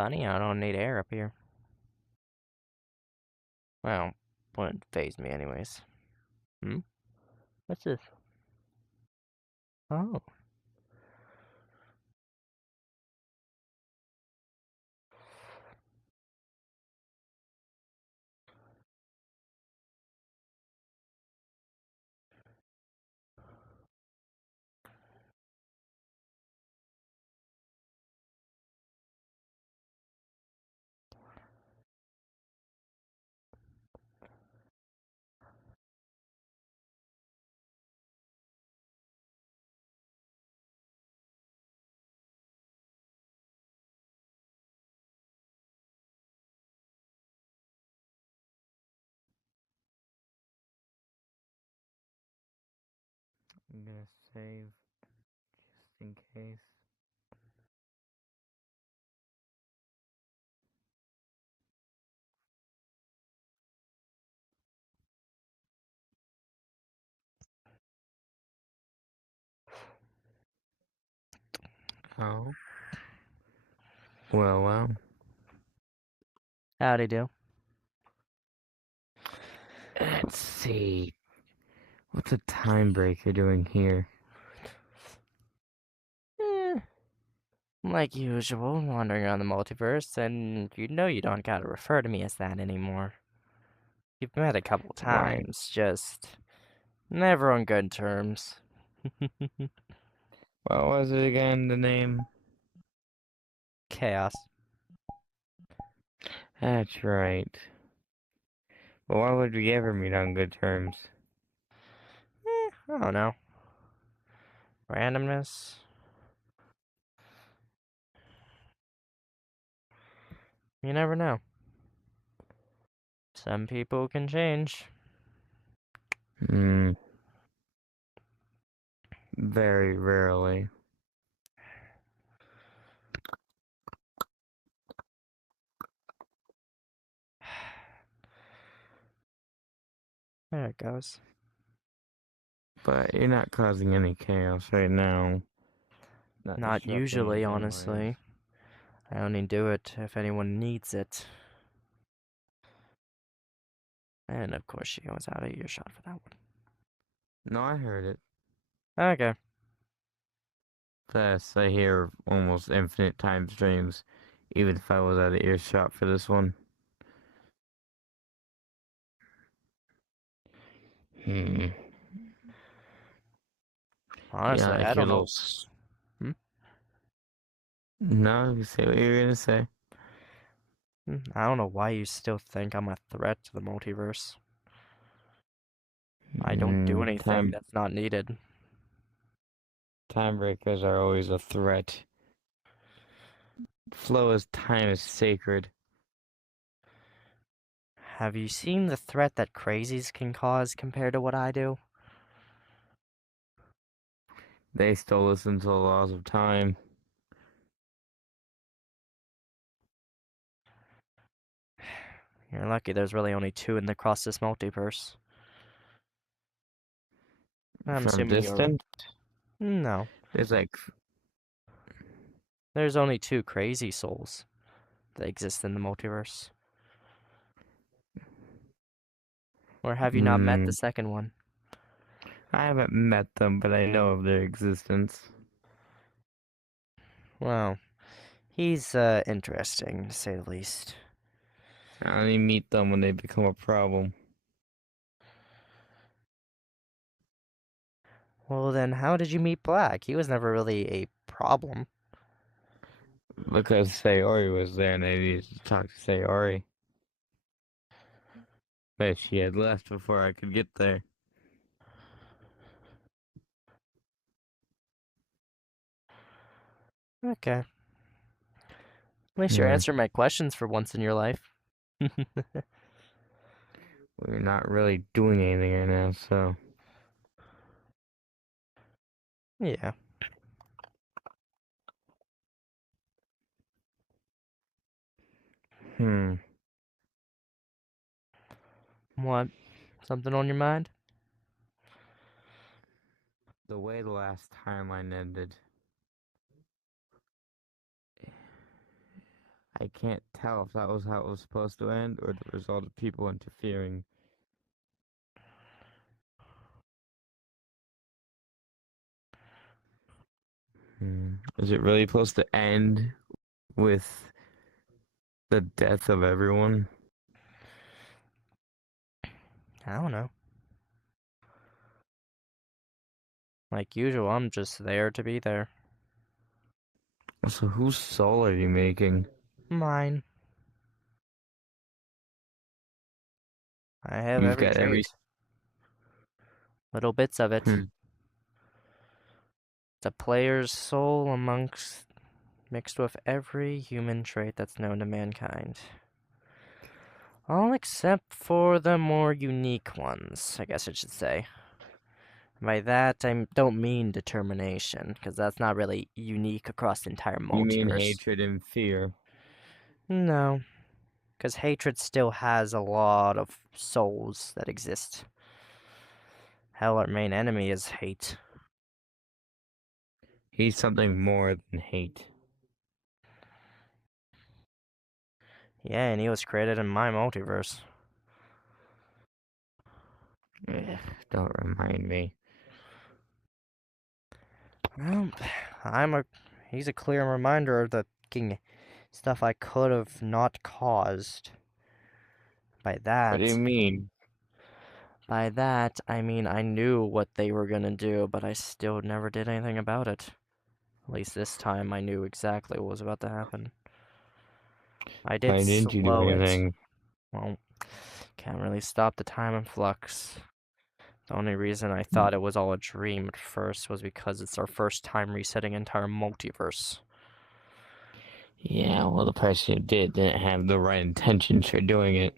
Funny, I don't need air up here. Well, wouldn't phase me anyways. Hmm? What's this? Oh. I'm gonna save just in case. Oh. Well. Howdy do. Let's see. What's a time breaker doing here? Eh, like usual, wandering around the multiverse, and you know you don't gotta refer to me as that anymore. You've met a couple Right. times, just never on good terms. What was it again, the name? Chaos. That's right. But why would we ever meet on good terms? I don't know. Randomness? You never know. Some people can change. Hmm. Very rarely. There it goes. But you're not causing any chaos right now. Not Not disrupting usually, anything anyways. honestly. I only do it if anyone needs it. And of course, she was out of earshot for that one. No, I heard it. Okay. Plus, I hear almost infinite time streams, even if I was out of earshot for this one. Hmm. Yeah, Honestly, I like your don't little. know. Hmm? No, you say what you're gonna say. I don't know why you still think I'm a threat to the multiverse. I don't do anything Time that's not needed. time breakers are always a threat. Flow as time is sacred. Have you seen the threat that crazies can cause compared to what I do? They still listen to the laws of time. You're lucky there's really only two in the across this multiverse. I'm From assuming you're... distant, No. there's like There's only two crazy souls that exist in the multiverse. Or have you not met the hmm. second one? I haven't met them, but I know of their existence. Well, he's interesting, to say the least. I only meet them when they become a problem. Well, then how did you meet Black? He was never really a problem. Because Sayori was there and I needed to talk to Sayori. But she had left before I could get there. Okay. At least you're Hmm. answering my questions for once in your life. We're not really doing anything right now, so. Yeah. Hmm. What? Something on your mind? The way the last timeline ended, I can't tell if that was how it was supposed to end or the result of people interfering. Is it really supposed to end with the death of everyone? I don't know. Like usual, I'm just there to be there. So whose soul are you making? Mine. I have You've every got every. trait. Little bits of it. Hmm. The player's soul amongst mixed with every human trait that's known to mankind. All except for the more unique ones, I guess I should say. By that, I don't mean determination, because that's not really unique across the entire You mean multiverse. hatred and fear? No, because hatred still has a lot of souls that exist. Hell, our main enemy is hate. He's something more than hate. Yeah, and he was created in my multiverse. Ugh, don't remind me. Well, I'm a. He's a clear reminder of the fucking stuff I could have not caused. By What do you that, mean? by that, I mean I knew what they were gonna do, but I still never did anything about it. At least this time I knew exactly what was about to happen. I did Why didn't you do slow it. anything? Well, can't really stop the time in flux. The only reason I thought it was all a dream at first was because it's our first time resetting entire multiverse. Yeah, well, the person who didn't have the right intentions for doing it.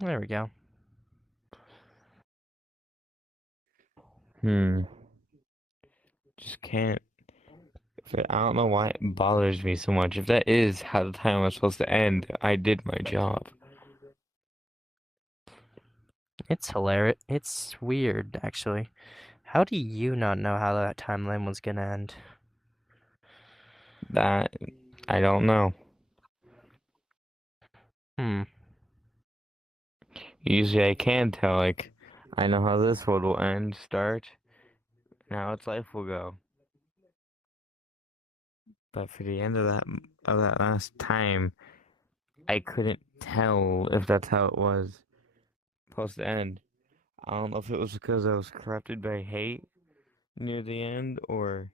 There we go. Hmm. Just can't. I don't know why it bothers me so much. If that is how the time was supposed to end, I did my job. It's hilarious. It's weird, actually. How do you not know how that timeline was gonna end? That I don't know. Hmm. Usually I can tell, like, I know how this world will end, start, and how its life will go. But for the end of that last time, I couldn't tell if that's how it was supposed to end. I don't know if it was because I was corrupted by hate near the end, or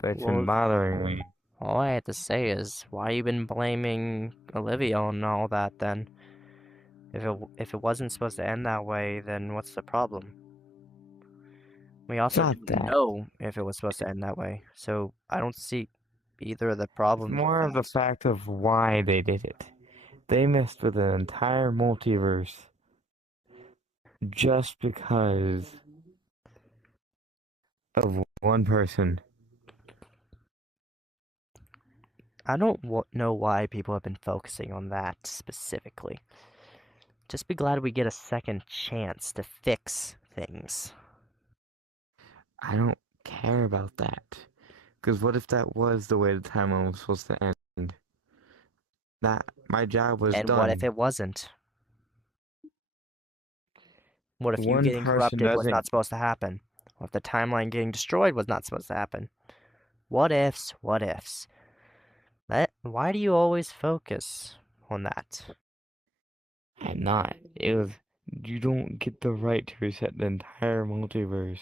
but it's been Well, bothering me. all I had to say is, why you been blaming Olivia and all that then? If it wasn't supposed to end that way, then what's the problem? We It's also not didn't that. know if it was supposed to end that way, so I don't see either of the It's problems with more of the that. fact of why they did it. They messed with an entire multiverse just because of one person. I don't know why people have been focusing on that specifically. Just be glad we get a second chance to fix things. I don't care about that. Because what if that was the way the timeline was supposed to end? That my job was And what if done. it wasn't? What if you One getting person corrupted was doesn't. not supposed to happen? What if the timeline getting destroyed was not supposed to happen? What ifs, what ifs. Why do you always focus on that? I'm not. It was. You don't get the right to reset the entire multiverse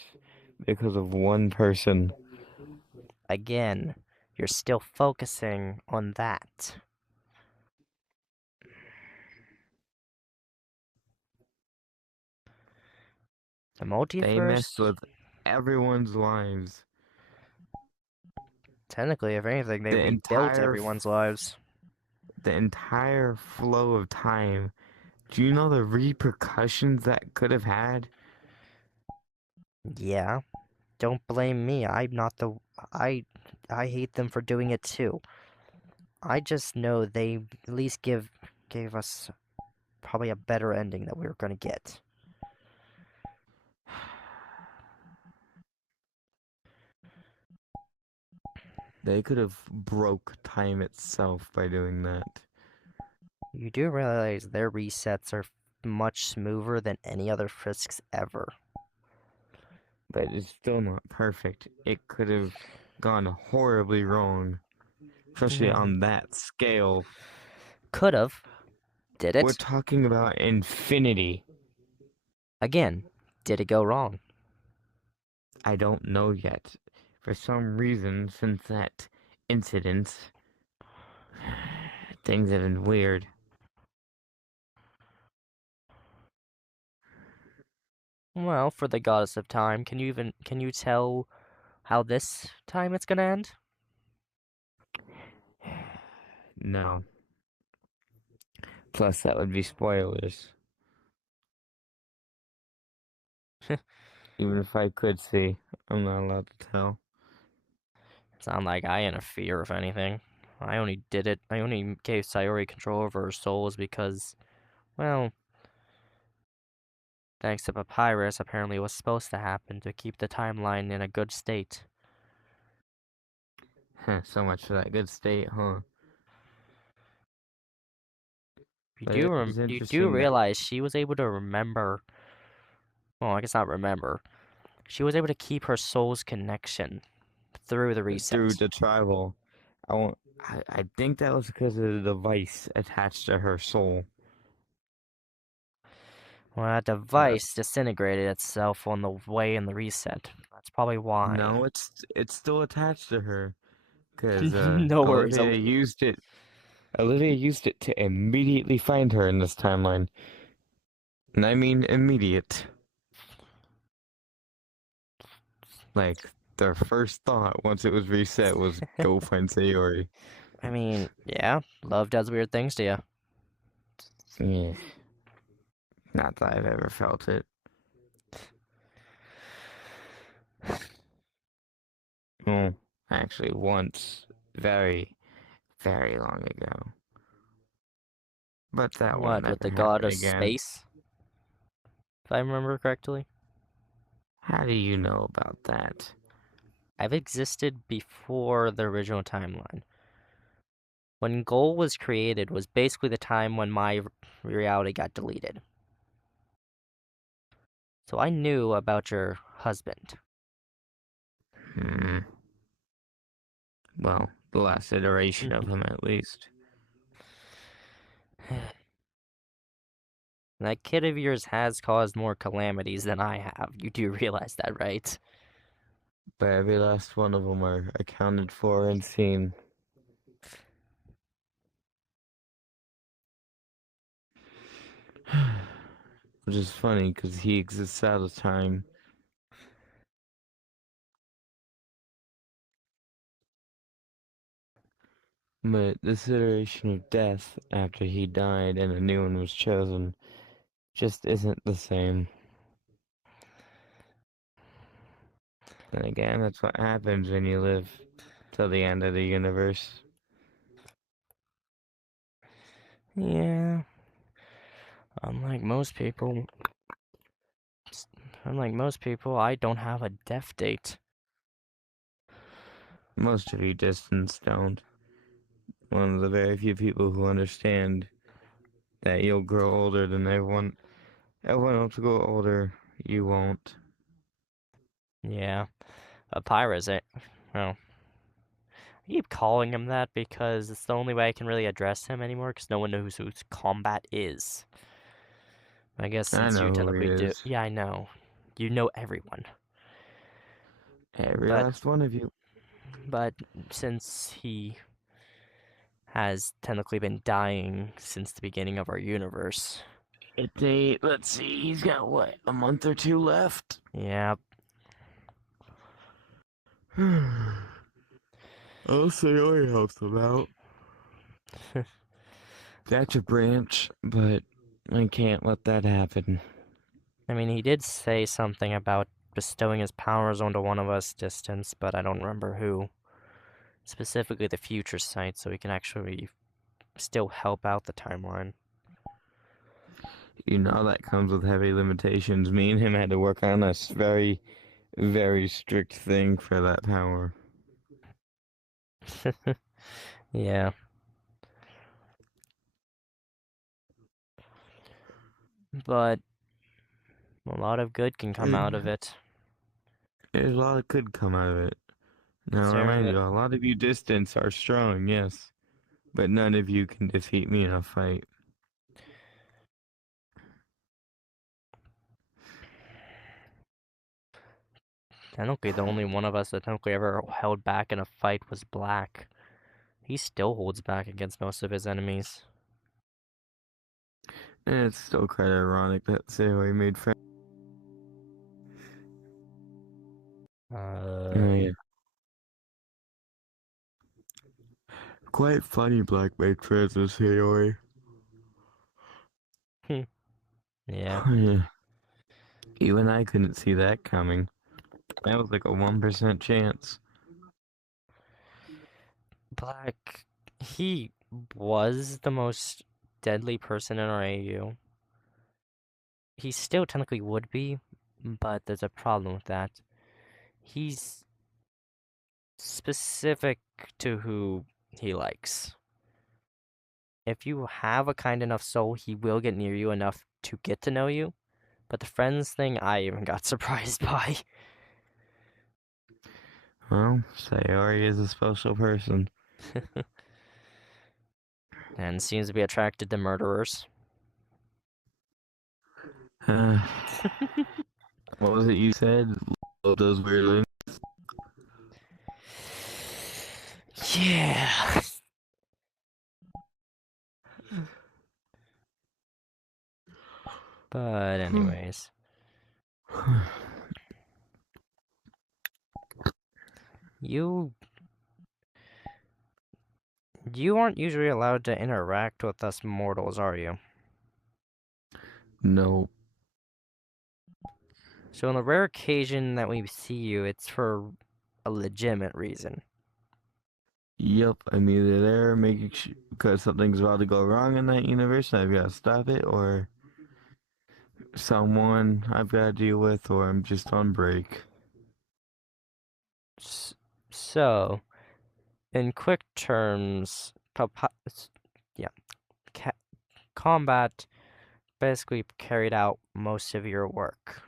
because of one person. Again, you're still focusing on that. The They messed multiverse? with everyone's lives. Technically, if anything, they The rebuilt entire everyone's lives. the entire flow of time. Do you know the repercussions that could have had? Yeah. Don't blame me. I'm not the. I. I hate them for doing it too. I just know they at least gave us probably a better ending that we were gonna get. They could have broke time itself by doing that. You do realize their resets are much smoother than any other Frisks ever. But it's still not perfect. It could have gone horribly wrong, especially Hmm. on that scale. Could've. Did We're it? talking about infinity. Again, did it go wrong? I don't know yet. For some reason, since that incident, things have been weird. Well, for the goddess of time, can you tell how this time it's gonna end? No. Plus, that would be spoilers. Even if I could see, I'm not allowed to tell. Sound like I interfere, if anything. I only gave Sayori control over her souls because, well, thanks to Papyrus, apparently it was supposed to happen to keep the timeline in a good state. So much for that good state, huh? But it is You do interesting that realize she was able to remember, well, I guess not remember, she was able to keep her soul's connection through the through reset. the travel, I think that was because of the device attached to her soul. Well, that Uh, device disintegrated itself on the way in the reset. That's probably why. no, it's still attached to her because No worries. Olivia used it to immediately find her in this timeline, and I mean immediate. Like their first thought once it was reset was go find Sayori. I mean, yeah, love does weird things to you. Yeah, not that I've ever felt it. Well, actually, once, very, very long ago. But that will What, with never the god happen of again. space, if I remember correctly? How do you know about that? I've existed before the original timeline. When Goal was created was basically the time when my reality got deleted. So I knew about your husband. Hmm. Well, the last iteration of him, at least. That kid of yours has caused more calamities than I have. You do realize that, right? But every last one of them are accounted for and seen. Which is funny, because he exists out of time. But this iteration of death, after he died and a new one was chosen, just isn't the same. And again, that's what happens when you live till the end of the universe. Yeah, unlike most people, unlike most people, I don't have a death date. Most of you distance don't. One of the very few people who understand that you'll grow older than everyone. Everyone else will grow older. You won't. Yeah, a Pyrrhus, well, I keep calling him that because it's the only way I can really address him anymore because no one knows who Combat is. I guess I since you know who he technically do. is. Yeah, I know. You know everyone. Every But last one of you. but since he has technically been dying since the beginning of our universe, Let's see, he's got what, a month or two left? Yeah. I'll say I helped him out. That's a branch, but I can't let that happen. I mean, he did say something about bestowing his powers onto one of us distance, but I don't remember who. Specifically the future sight, so he can actually still help out the timeline. You know that comes with heavy limitations. Me and him had to work on a very, very strict thing for that power. Yeah, but a lot of good can come out of it. There's a lot that could come out of it. Now, I'll Considering remind that you, a lot of you distance are strong, yes, but none of you can defeat me in a fight. technically the only one of us that technically ever held back in a fight was Black. He still holds back against most of his enemies. And it's still quite ironic that Sayori made friends. Uh, Oh, yeah. Quite funny Black made friends with Sayori. yeah. Yeah. Even I couldn't see that coming. That was like a 1% chance. Black, he was the most deadly person in our AU. He still technically would be, but there's a problem with that. He's specific to who he likes. If you have a kind enough soul, he will get near you enough to get to know you. But the friends thing, I even got surprised by. Well, Sayori is a special person. And seems to be attracted to murderers. Uh, what was it you said? Love those weird links? Yeah. But anyways, you you aren't usually allowed to interact with us mortals, are you? No. So on the rare occasion that we see you, it's for a legitimate reason. Yep, I'm either there making because something's about to go wrong in that universe and I've got to stop it, or someone I've got to deal with, or I'm just on break. So, in quick terms, yeah, combat basically carried out most of your work.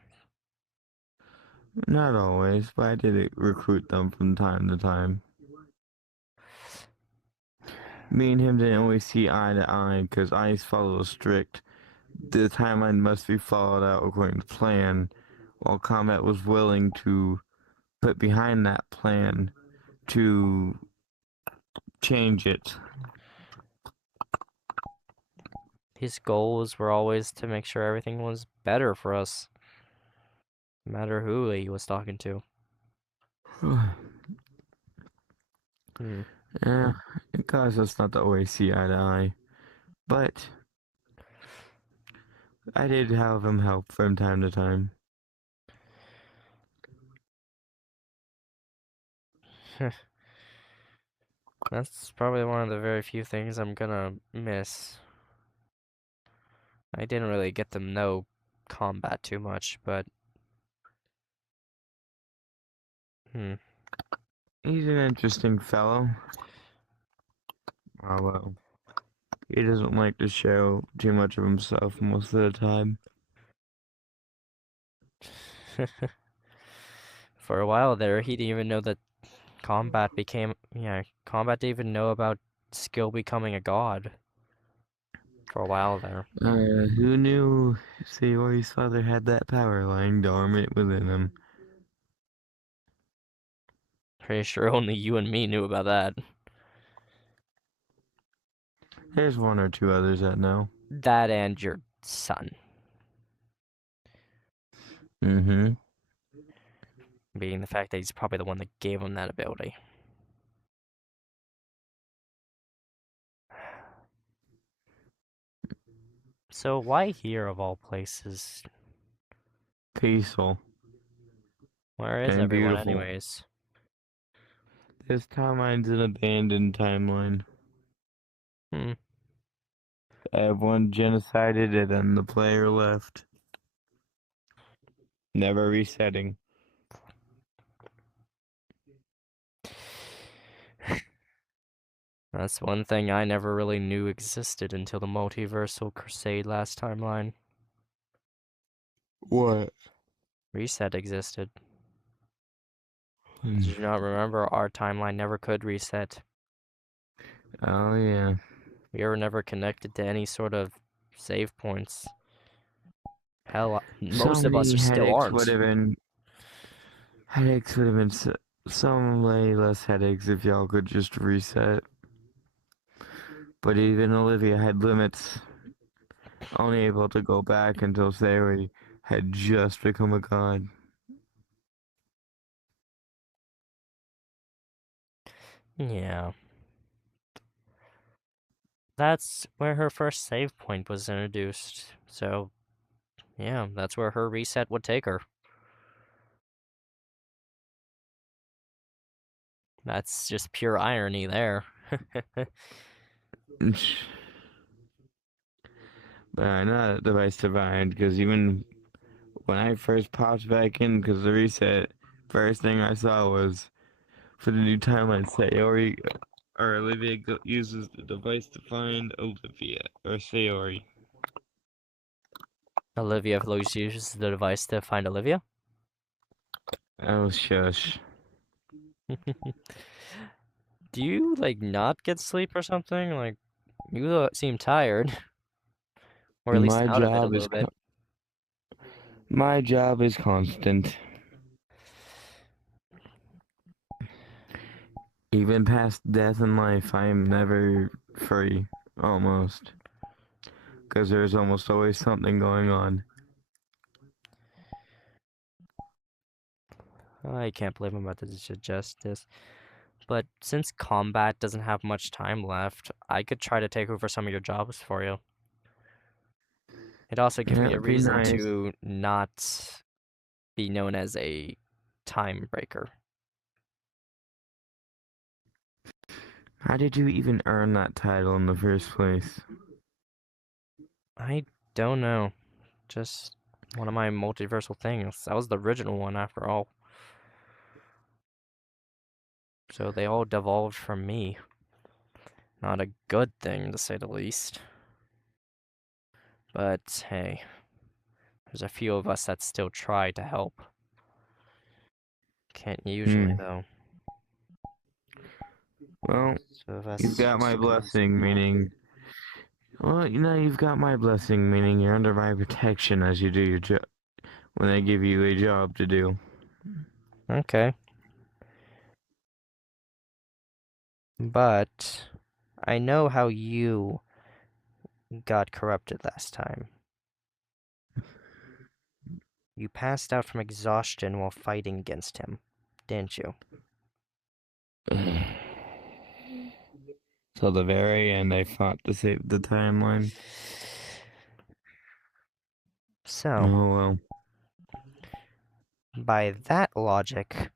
Not always, but I did recruit them from time to time. Me and him didn't always see eye to eye because I follow a strict. The timeline must be followed out according to plan, while Combat was willing to put behind that plan to change it. His goals were always to make sure everything was better for us, no matter who he was talking to. Hmm. Yeah, it caused us not to always see eye to eye, but I did have him help from time to time. That's probably one of the very few things I'm gonna miss. I didn't really get to know combat too much, but hmm. He's an interesting fellow, although he doesn't like to show too much of himself most of the time. For a while there, he didn't even know that combat didn't even know about skill becoming a god. For a while there. Who knew Sayori's father had that power lying dormant within him? Pretty sure only you and me knew about that. There's one or two others that know. That and your son, Mm-hmm. being the fact that he's probably the one that gave him that ability. So why here of all places? Peaceful Where is and everyone beautiful. anyways? This timeline's an abandoned timeline. Hmm. Everyone genocided and then the player left. Never resetting. That's one thing I never really knew existed until the Multiversal Crusade last timeline. What? Reset existed. Hmm. Did you not remember our timeline never could reset? Oh, yeah. We were never connected to any sort of save points. Hell, So most of us many are still headaches would aren't. have been. Headaches would have been some way less headaches if y'all could just reset. But even Olivia had limits. Only able to go back until Sayori had just become a god. Yeah. That's where her first save point was introduced. So, yeah, that's where her reset would take her. That's just pure irony there. But I know that device survived because even when I first popped back in because the reset, first thing I saw was for the new timeline, Sayori or Olivia uses the device to find Olivia or Sayori. Olivia uses the device to find Olivia. Oh, shush. Do you, like, not get sleep or something? Like, you seem tired. Or at least My out of it a job is little bit. my job is constant. Even past death in life, I am never free. Almost. Because there's almost always something going on. I can't believe I'm about to suggest this. But since combat doesn't have much time left, I could try to take over some of your jobs for you. It'd also give Yeah, me a it'd be reason nice. to not be known as a time breaker. How did you even earn that title in the first place? I don't know. Just one of my multiversal things. That was the original one after all. So they all devolved from me. Not a good thing, to say the least. But hey, there's a few of us that still try to help. Can't usually, Hmm. though. Well, So of you've us got just my because. blessing, meaning. Well, you've got my blessing, meaning you're under my protection as you do your job. When they give you a job to do. Okay. But I know how you got corrupted last time. You passed out from exhaustion while fighting against him, didn't you? Till the very end, I fought to save the timeline. So, Oh well. by that logic,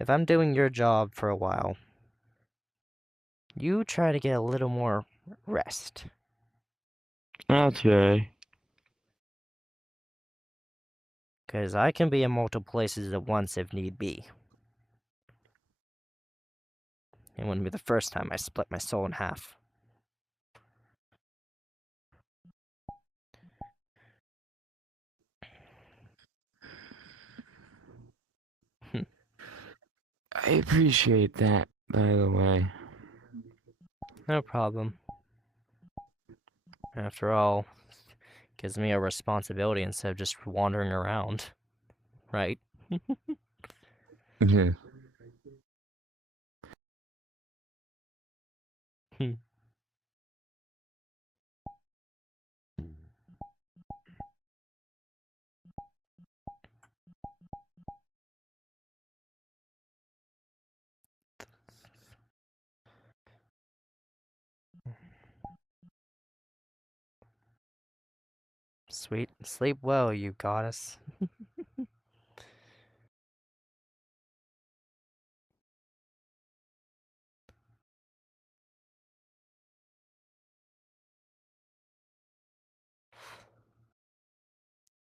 if I'm doing your job for a while, you try to get a little more rest. I'll try. Because I can be in multiple places at once if need be. It wouldn't be the first time I split my soul in half. I appreciate that, by the way. No problem. After all, gives me a responsibility instead of just wandering around, right? Sweet. Sleep well, you goddess.